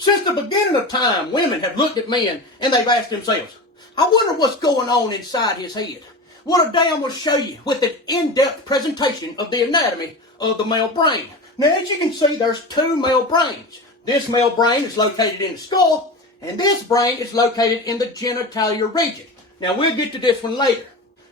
Since the beginning of time, women have looked at men and they've asked themselves, I wonder what's going on inside his head. Well, today I'm going to show you with an in-depth presentation of the anatomy of the male brain. Now, as you can see, there's two male brains. This male brain is located in the skull, and this brain is located in the genitalia region. Now, we'll get to this one later.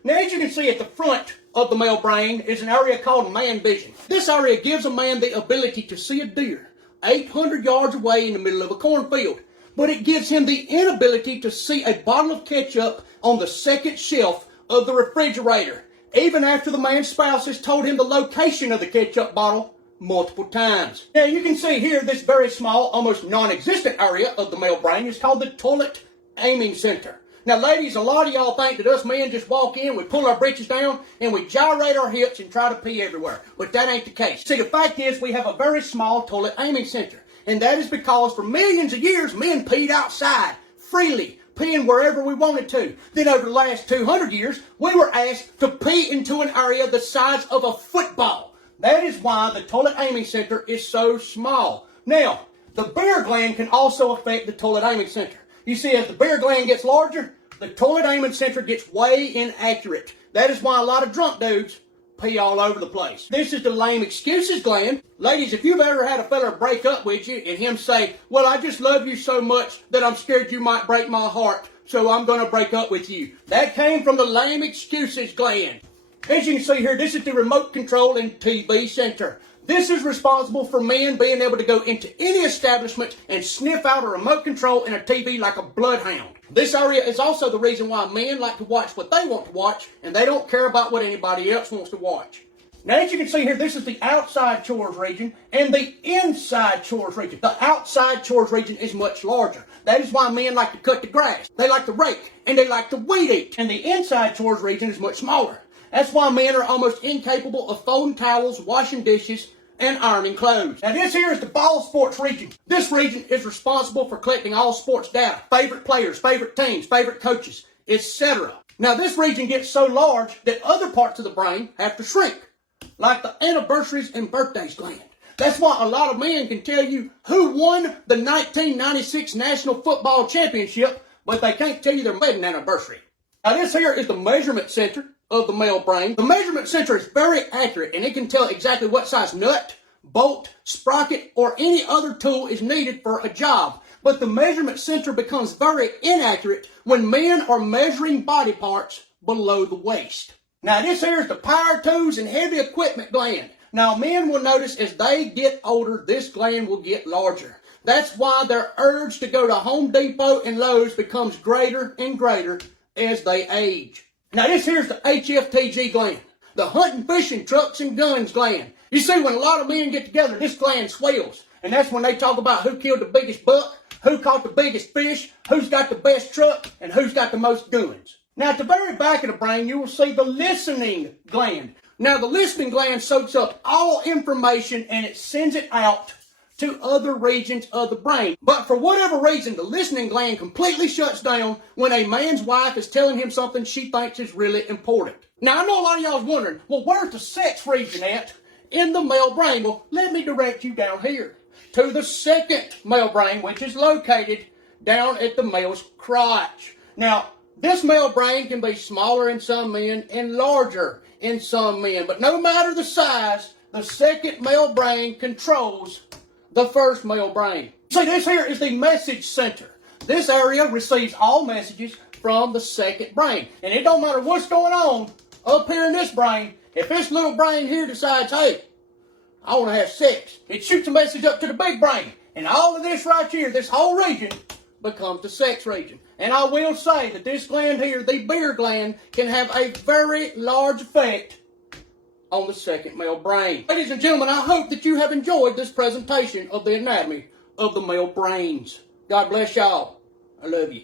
Now, as you can see at the front of the male brain is an area called man vision. This area gives a man the ability to see a deer 800 yards away in the middle of a cornfield. But it gives him the inability to see a bottle of ketchup on the second shelf of the refrigerator, even after the man's spouse has told him the location of the ketchup bottle multiple times. Now you can see here this very small, almost non-existent area of the male brain is called the toilet aiming center. Now ladies, a lot of y'all think that us men just walk in, we pull our britches down, and we gyrate our hips and try to pee everywhere. But that ain't the case. See, the fact is we have a very small toilet aiming center. And that is because for millions of years, men peed outside, freely, peeing wherever we wanted to. Then over the last 200 years, we were asked to pee into an area the size of a football. That is why the toilet aiming center is so small. Now, the beer gland can also affect the toilet aiming center. You see, as the beer gland gets larger, the toilet aiming center gets way inaccurate. That is why a lot of drunk dudes pee all over the place. This is the lame excuses gland. Ladies, if you've ever had a fella break up with you and him say, well, I just love you so much that I'm scared you might break my heart, so I'm going to break up with you. That came from the lame excuses gland. As you can see here, this is the remote control and TV center. This is responsible for men being able to go into any establishment and sniff out a remote control and a TV like a bloodhound. This area is also the reason why men like to watch what they want to watch, and they don't care about what anybody else wants to watch. Now, as you can see here, this is the outside chores region and the inside chores region. The outside chores region is much larger. That is why men like to cut the grass, they like to rake, and they like to weed eat. And the inside chores region is much smaller. That's why men are almost incapable of folding towels, washing dishes, and ironing clothes. Now this here is the ball sports region. This region is responsible for collecting all sports data, favorite players, favorite teams, favorite coaches, etc. Now this region gets so large that other parts of the brain have to shrink, like the anniversaries and birthdays gland. That's why a lot of men can tell you who won the 1996 National Football Championship, but they can't tell you their wedding anniversary. Now this here is the measurement center of the male brain. The measurement center is very accurate, and it can tell exactly what size nut, bolt, sprocket, or any other tool is needed for a job. But the measurement center becomes very inaccurate when men are measuring body parts below the waist. Now this here is the power tools and heavy equipment gland. Now men will notice as they get older, this gland will get larger. That's why their urge to go to Home Depot and Lowe's becomes greater and greater as they age. Now this here's the HFTG gland, the hunting, fishing, trucks, and guns gland. You see, when a lot of men get together, this gland swells. And that's when they talk about who killed the biggest buck, who caught the biggest fish, who's got the best truck, and who's got the most guns. Now at the very back of the brain, you will see the listening gland. Now the listening gland soaks up all information and it sends it out to other regions of the brain. But for whatever reason, the listening gland completely shuts down when a man's wife is telling him something she thinks is really important. Now, I know a lot of y'all is wondering, well, where's the sex region at in the male brain? Well, let me direct you down here to the second male brain, which is located down at the male's crotch. Now, this male brain can be smaller in some men and larger in some men. But no matter the size, the second male brain controls the first male brain. See, this here is the message center. This area receives all messages from the second brain. And it don't matter what's going on up here in this brain. If this little brain here decides, hey, I want to have sex, it shoots a message up to the big brain. And all of this right here, this whole region, becomes the sex region. And I will say that this gland here, the beer gland, can have a very large effect on the second male brain. Ladies and gentlemen, I hope that you have enjoyed this presentation of the anatomy of the male brains. God bless y'all. I love you.